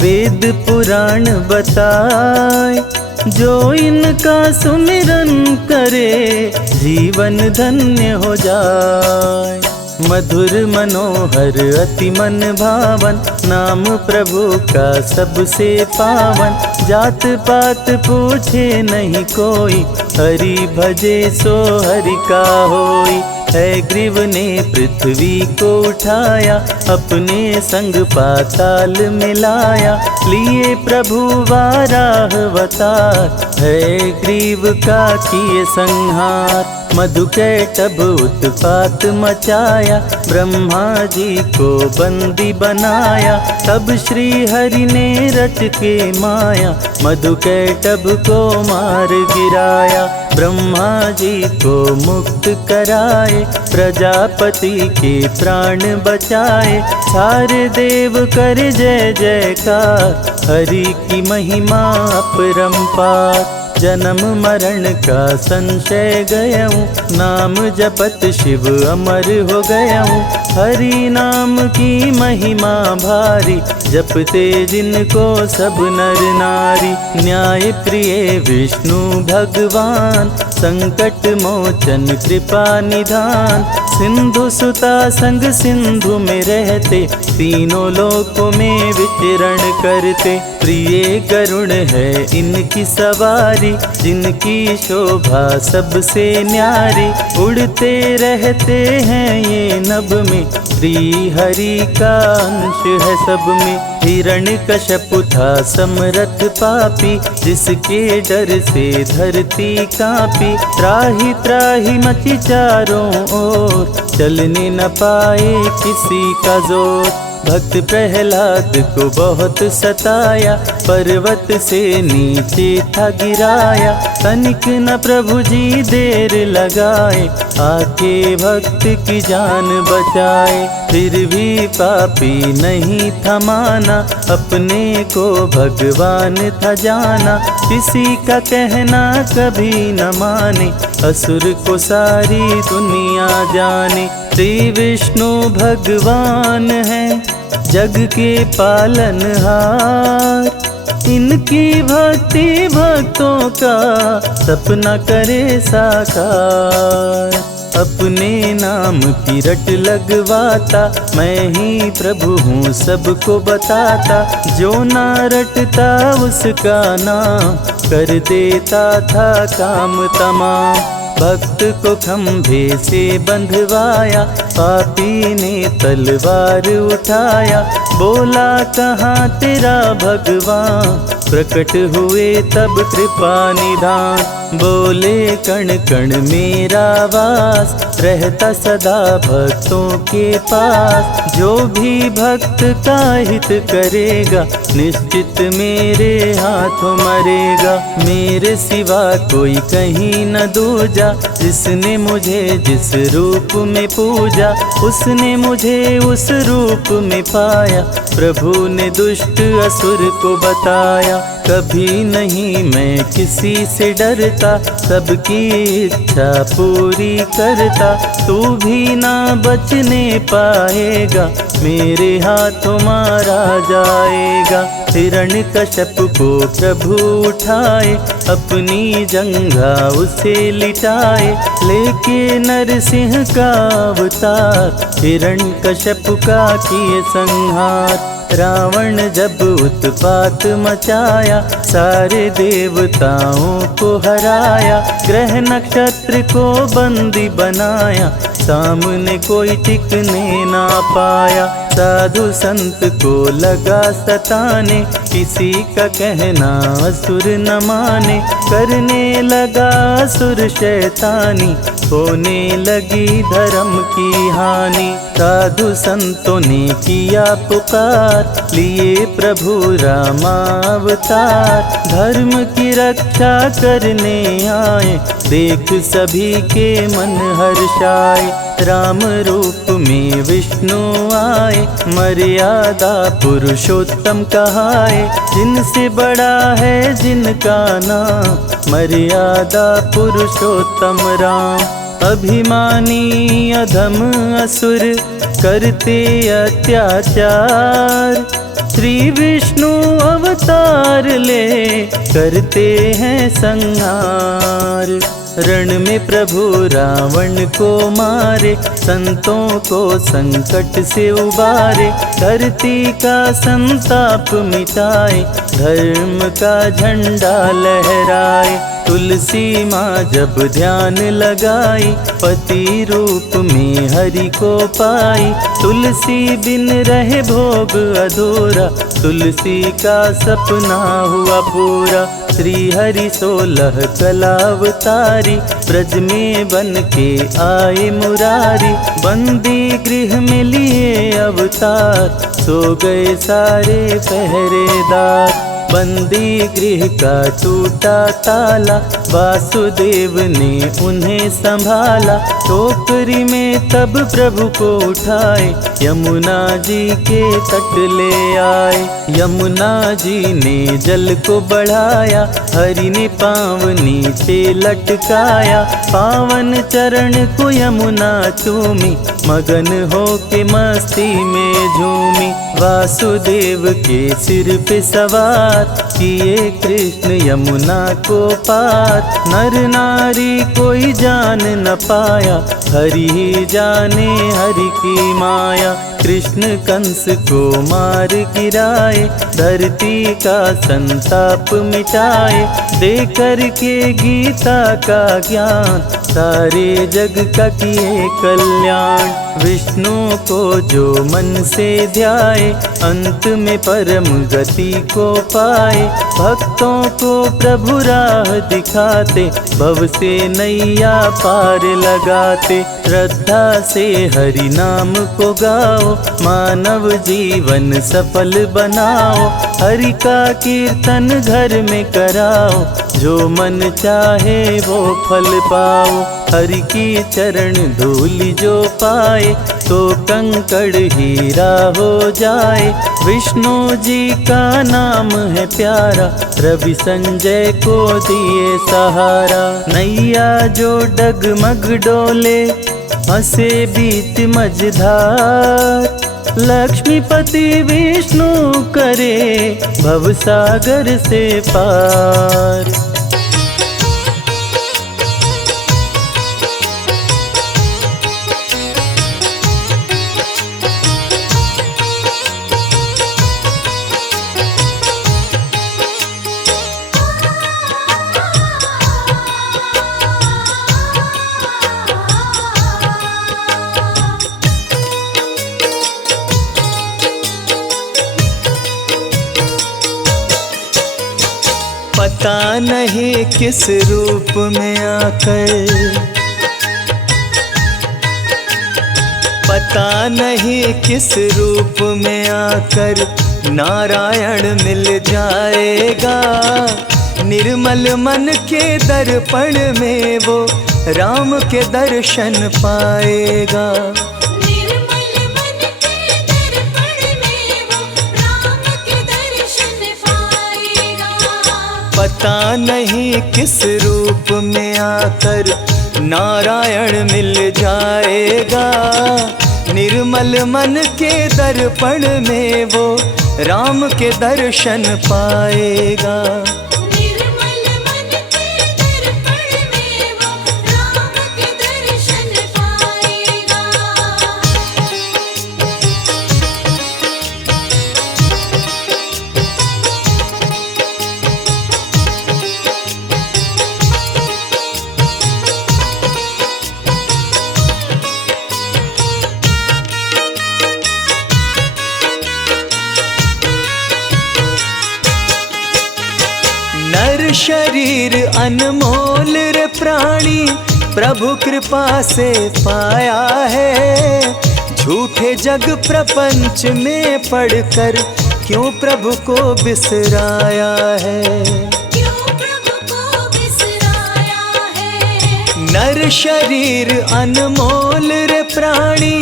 वेद पुराण बताए। जो इनका सुमिरन करे, जीवन धन्य हो जाए। मधुर मनोहर अति मन भावन, नाम प्रभु का सबसे पावन। जात पात पूछे नहीं कोई, हरि भजे सो हरि का होई। है ग्रीव ने पृथ्वी को उठाया, अपने संग पाताल मिलाया। लिए प्रभु वाराह अवतार, है ग्रीव का किए संहार। मधुकैटभ उत्पात मचाया, ब्रह्मा जी को बंदी बनाया। तब श्री हरि ने रच के माया, मधुकैटभ को मार गिराया। ब्रह्मा जी को मुक्त कराए, प्रजापति के प्राण बचाए। सारे देव कर जय जयकार, हरि की महिमा अपरंपार। जन्म मरण का संशय गयऊँ, नाम जपत शिव अमर हो गयऊँ। हरि नाम की महिमा भारी, जपते जिनको सब नर नारी। न्याय प्रिय विष्णु भगवान, संकट मोचन कृपा निधान। सिंधु सुता संग सिंधु में रहते, तीनों लोकों में विचरण करते। प्रिय गरुण है इनकी सवारी, जिनकी शोभा सबसे न्यारी। उड़ते रहते हैं ये नभ में, श्री हरि का अंश है सब में। हिरण्यकश्यप था समरथ पापी, जिसके डर से धरती कांपी। त्राहि त्राहि मची चारों ओर, चलने न पाए किसी का जोर। भक्त प्रहलाद को बहुत सताया, पर्वत से नीचे था गिराया। तनिक न प्रभु जी देर लगाए, आके भक्त की जान बचाए। फिर भी पापी नहीं था माना, अपने को भगवान था जाना। किसी का कहना कभी न माने, असुर को सारी दुनिया जाने। श्री विष्णु भगवान है जग के पालनहार, इनकी भक्ति भक्तों का सपना करे साकार। अपने नाम की रट लगवाता, मैं ही प्रभु हूँ सबको बताता। जो ना रटता उसका नाम, कर देता था काम तमाम। भक्त को खंभे से बंधवाया, पापी ने तलवार उठाया। बोला कहाँ तेरा भगवान, प्रकट हुए तब कृपा निधान। बोले कण कण मेरा वास, रहता सदा भक्तों के पास। जो भी भक्त का हित करेगा, निश्चित मेरे हाथों मरेगा। मेरे सिवा कोई कहीं न दूजा, जिसने मुझे जिस रूप में पूजा, उसने मुझे उस रूप में पाया। प्रभु ने दुष्ट असुर को बताया, कभी नहीं मैं किसी से डरता। सबकी इच्छा पूरी करता, तू भी ना बचने पाएगा, मेरे हाथों मारा जाएगा। हिरण्यकश्यप को प्रभु उठाए, अपनी जंघा उसे लिटाए। लेके नरसिंह का अवतार, हिरण्यकश्यप का किए संहार। रावण जब उत्पात मचाया, सारे देवताओं को हराया। ग्रह नक्षत्र को बंदी बनाया, सामने कोई टिकने ना पाया। साधु संत को लगा सताने, किसी का कहना असुर न माने। करने लगा असुर शैतानी, होने लगी धर्म की हानि। साधु संतों ने किया पुकार, लिए प्रभु रामावतार। धर्म की रक्षा करने आए, देख सभी के मन हर्षाए। राम रूप में विष्णु आए, मर्यादा पुरुषोत्तम कहाए। जिनसे बड़ा है जिनका नाम, मर्यादा पुरुषोत्तम राम। अभिमानी अधम असुर करते अत्याचार, श्री विष्णु अवतार ले करते हैं संहार। रण में प्रभु रावण को मारे, संतों को संकट से उबारे। धरती का संताप मिटाए, धर्म का झंडा लहराए। तुलसी माँ जब ध्यान लगाई, पति रूप में हरि को पाई। तुलसी बिन रहे भोग अधूरा, तुलसी का सपना हुआ पूरा। श्री हरि 16 कलावतारी, ब्रज में बन के आए मुरारी। बंदी गृह में लिए अवतार, सो गए सारे पहरेदार। बंदी गृह का टूटा ताला, वासुदेव ने उन्हें संभाला। टोकरी में तब प्रभु को उठाए, यमुना जी के तट ले आए। यमुना जी ने जल को बढ़ाया, हरि ने पाँव नीचे लटकाया। पावन चरण को यमुना चूमी, मगन हो के मस्ती में झूमी। वासुदेव के सिर पे सवार, किए कृष्ण यमुना को पार। नर नारी कोई जान न पाया, हरि ही जाने हरि की माया। कृष्ण कंस को मार गिराए, धरती का संताप मिटाए। देकर के गीता का ज्ञान, सारे जग का किए कल्याण। विष्णु को जो मन से ध्याए, अंत में परम गति को पाए। भक्तों को प्रभु राह दिखाते, भव से नैया पार लगाते। श्रद्धा से हरि नाम को गाओ, मानव जीवन सफल बनाओ। हरि का कीर्तन घर में कराओ, जो मन चाहे वो फल पाओ। हरि की चरण धूलि जो पाए, तो कंकड़ हीरा हो जाए। विष्णु जी का नाम है प्यारा, रवि संजय को दिए सहारा। नैया जो डगमग डोले, हंसे बीच मझधार। लक्ष्मीपति विष्णु करे, भवसागर से पार। पता नहीं किस रूप में आकर, पता नहीं किस रूप में आकर नारायण मिल जाएगा। निर्मल मन के दर्पण में वो राम के दर्शन पाएगा। पता नहीं किस रूप में आकर नारायण मिल जाएगा। निर्मल मन के दर्पण में वो राम के दर्शन पाएगा। शरीर अनमोल रे प्राणी प्रभु कृपा से पाया है। झूठे जग प्रपंच में पड़कर क्यों प्रभु को बिसराया है। क्यों प्रभु को बिसराया है। नर शरीर अनमोल रे प्राणी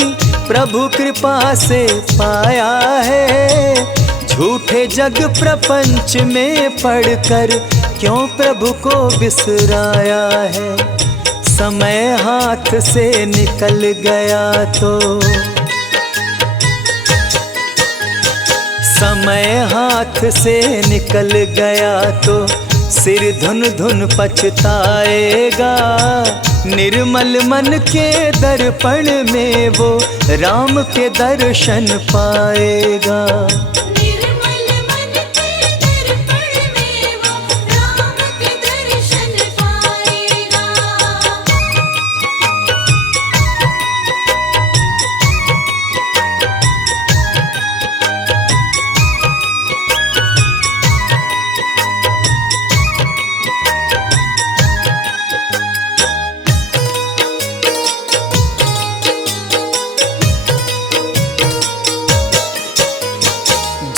प्रभु कृपा से पाया है। झूठे जग प्रपंच में पड़कर क्यों प्रभु को बिसराया है। समय हाथ से निकल गया तो समय हाथ से निकल गया तो सिर धुन धुन पछताएगा। निर्मल मन के दर्पण में वो राम के दर्शन पाएगा। निर्मल मन के दर्पण में वो राम के दर्शन पाएगा।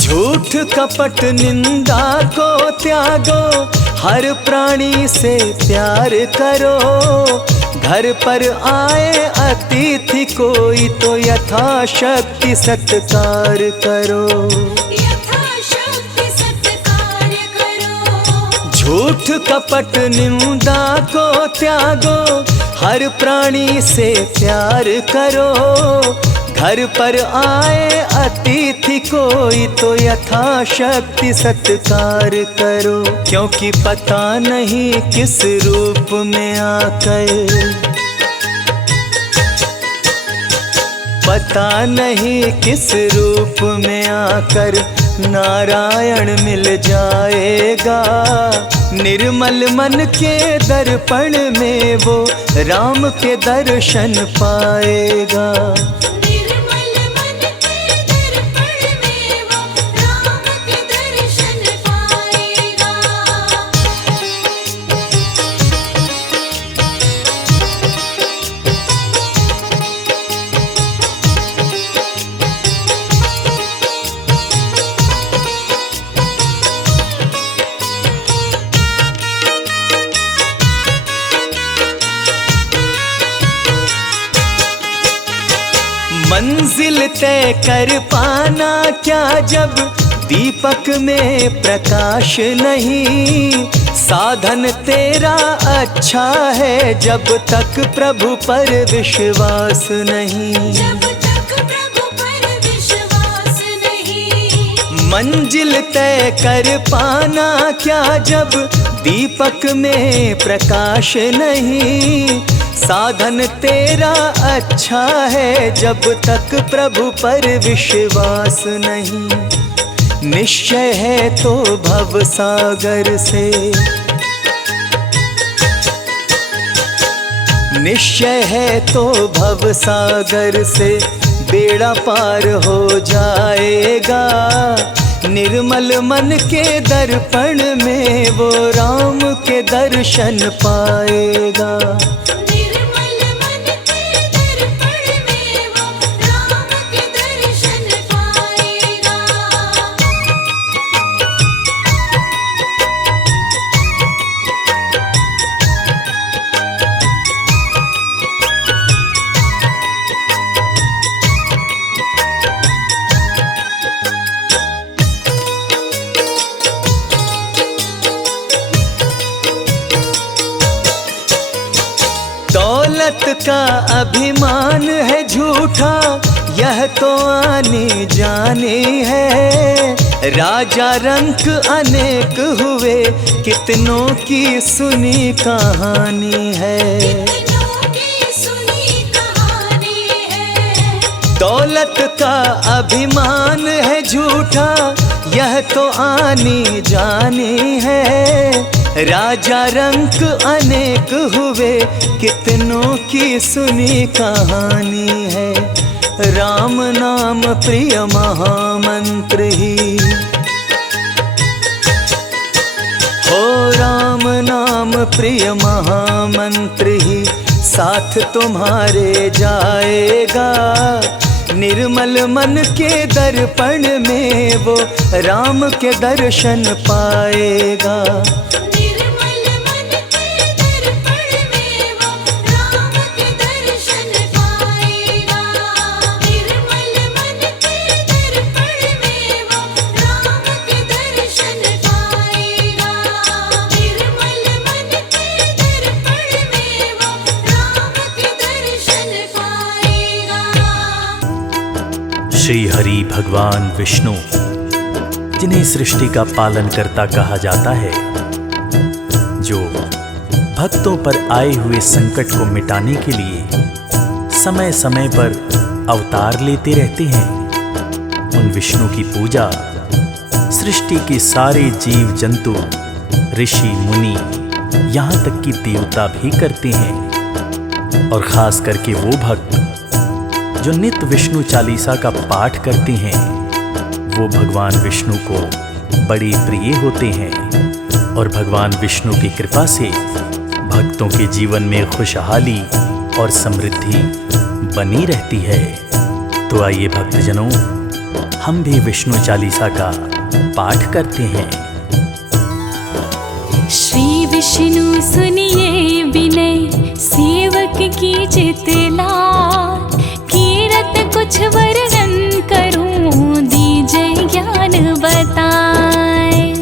झूठ कपट निंदा को त्यागो, हर प्राणी से प्यार करो। घर पर आए अतिथि कोई तो यथाशक्ति सत्कार करो। यथाशक्ति सत्कार करो। झूठ कपट निंदा को त्यागो, हर प्राणी से प्यार करो। घर पर आए अतिथि कोई तो यथाशक्ति सत्कार करो। क्योंकि पता नहीं किस रूप में आकर, पता नहीं किस रूप में आकर नारायण मिल जाएगा। निर्मल मन के दर्पण में वो राम के दर्शन पाएगा। निर्मल मन के दर्पण में वो राम के दर्शन पाएगा। मंजिल तय कर पाना क्या जब दीपक में प्रकाश नहीं। साधन तेरा अच्छा है जब तक प्रभु पर विश्वास नहीं। जब तक प्रभु पर विश्वास नहीं। मंजिल तय कर पाना क्या जब दीपक में प्रकाश नहीं। साधन तेरा अच्छा है जब तक प्रभु पर विश्वास नहीं। निश्चय है तो भव सागर से, निश्चय है तो भव सागर से बेड़ा पार हो जाएगा। निर्मल मन के दर्पण में वो राम के दर्शन पाएगा। निर्मल मन के दर्पण में वो राम के दर्शन पाएगा। दौलत का अभिमान है झूठा, यह तो आने जाने है। राजा रंक अनेक हुए, कितनों की सुनी कहानी है। कितनों की सुनी कहानी है। दौलत का अभिमान है झूठा, यह तो आनी जानी है। राजा रंक अनेक हुए, कितनों की सुनी कहानी है। राम नाम प्रिय महामंत्र ही हो राम नाम प्रिय महामंत्र ही साथ तुम्हारे जाएगा। निर्मल मन के दर्पण में वो राम के दर्शन पाएगा। निर्मल मन के दर्पण में वो राम के दर्शन पाएगा। निर्मल मन के दर्पण में वो राम के दर्शन पाएगा। निर्मल मन के दर्पण में वो राम के दर्शन पाएगा। श्री हरि भगवान विष्णु, जिन्हें सृष्टि का पालन करता कहा जाता है, जो भक्तों पर आए हुए संकट को मिटाने के लिए समय समय पर अवतार लेते रहते हैं, उन विष्णु की पूजा सृष्टि के सारे जीव जंतु, ऋषि मुनि, यहाँ तक कि देवता भी करते हैं। और खास करके वो भक्त जो नित्य विष्णु चालीसा का पाठ करते हैं, वो भगवान विष्णु को बड़े प्रिय होते हैं। और भगवान विष्णु की कृपा से भक्तों के जीवन में खुशहाली और समृद्धि बनी रहती है। तो आइए भक्तजनों, हम भी विष्णु चालीसा का पाठ करते हैं। श्री विष्णु सुनिए विनय, सेवक की चितलार। कीरत कुछ वर्णन करूं, दीजिए ज्ञान बताए।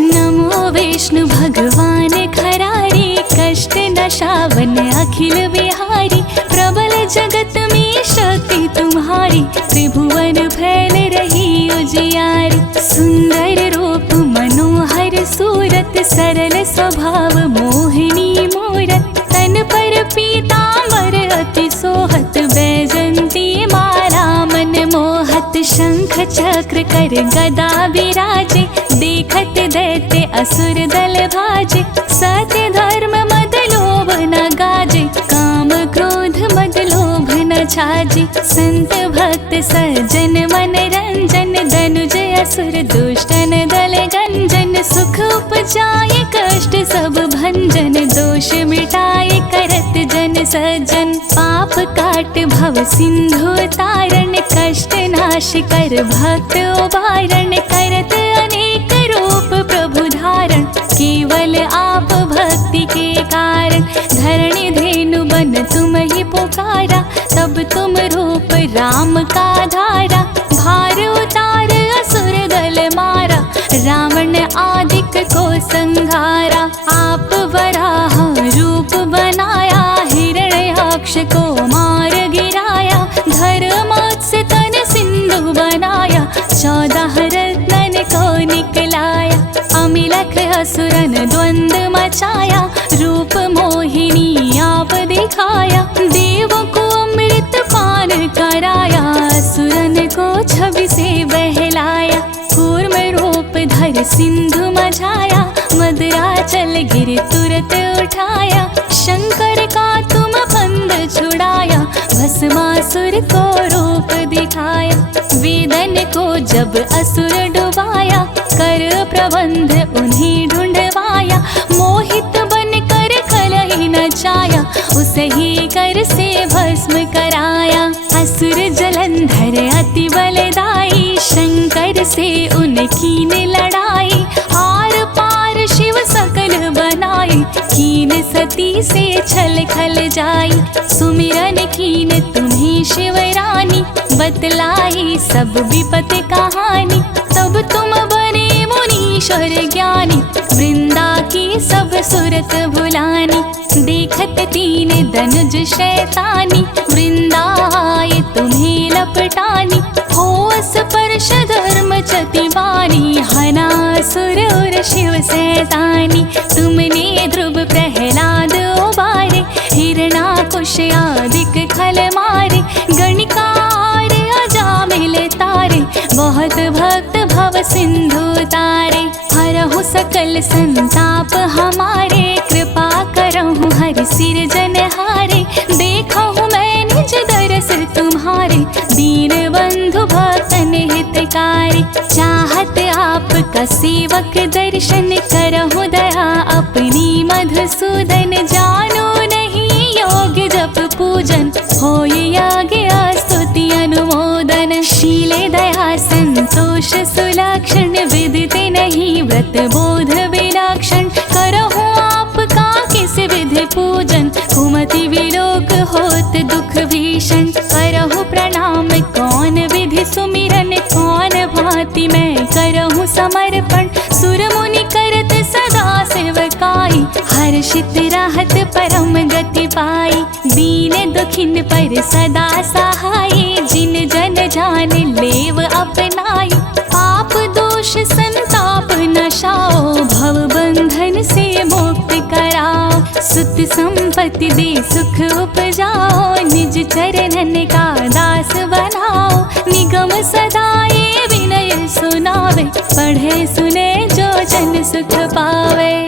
नमो विष्णु भगवान खरारी, कष्ट नशावन अखिल बिहारी। प्रबल जगत में शक्ति तुम्हारी, त्रिभुवन फैल रही उजियारी। सुंदर रूप मनोहर सूरत, सरल स्वभाव मोहिनी मूरत। तन पर पीतांबर अति सोहत, बैजंती माला मन मोहत। शंख चक्र कर गदा विराजे, देखत दैत्य असुर दल भाजे। सत्य धर्म मद लोभ न गाजे, काम क्रोध मद लोभ न छाजे। संत भक्त सज्जन मन रंजन, धनुज असुर दुष्टन दल गंजन। सुख उपजाए कष्ट सब भंजन, दोष मिटाए करत जन सज्जन। पाप काट भव सिंधु तारण, कष्ट नाश कर भक्त उबारण। करत अनेक रूप प्रभु धारण, केवल आप भक्ति के कारण। धरणी धेनु बन तुम ही पुकारा, तब तुम रूप राम का धारा। भार उतार असुर दल मारा, रावण आदिक को संघारा। आप वराह रूप बनाया, हिरण्याक्ष को मार गिराया। धर्मोत्स्य तन सिंधु बनाया, 14 रत्नन को निकलाया। अमिलख असुरन द्वंद्व मचाया, रूप मोहिनी आप दिखाया। देव को अमृत पान कराया, असुरन को छवि से बहलाया। कूर्म रूप धर सिंधु मझाया, मदराचल गिर तुरत उठाया। शंकर का तुम फंद छुड़ाया, भस्मासुर को रूप दिखाया। वेदन को जब असुर डुबाया, कर प्रबंध उन्हीं ढूंढवाया। मोहित बन कर कलही नचाया, उसे ही कर से भस्म कराया। असुर जलंधर अति बलदाई, शंकर से उनकी ने लड़ाई। आर पार शिव सकल बनाई, कीन सती से छल खल जाई। सुमिरन कीन तुम्ही शिव रानी, बतलाई सब विपत कहानी। तब तुम बने मुनीश्वर ज्ञानी, वृंदा की सब सुरत भुलानी। देखत तीन धनुज शैतानी, वृंदाए तुम्हें लपटानी। हो स्पर्श धर्म चतिवानी, हनासुर और शिव सैतानी। तुमने ध्रुव प्रहलाद उबारे, हिरणाकुश आदिक खल मारे। गणिकार अजामिल तारे, बहुत भक्त भव सिंधु तारे। हरहु सकल संताप हमारे, कृपा करहु हरि सिर जनहारे। देखहु मैं निज दरस तुम्हारे, दीन बंधु भक्तन हितकारी। चाहत आप आपका सेवक दर्शन करहु दया अपनी मधुसूदन जानो नहीं योग जप पूजन होय याग स्तुति अनुमोदन शीले दया संतोष सुलक्षण विदिते नहीं व्रत बोध विलक्षण करहु आपका किस विधि पूजन कुमति विलोक होत दुख भीषण करहु प्रणाम कौन विधि सुमिरन कौन भांति मैं करहु समर्पण सुर मुनि करत सदा सेवकाई हर्षित राहत परम गति पाई दीन दुखिन पर सदा सहाय जिन जन जान लेव अपनाई पाप दोष संताप नशाओ भव बंधन से मुक्त कराओ सुत संपत्ति दे सुख उपजाओ निज चरणन का दास बनाओ निगम सदाए विनय सुनावे पढ़े सुने जो जन सुख पावे।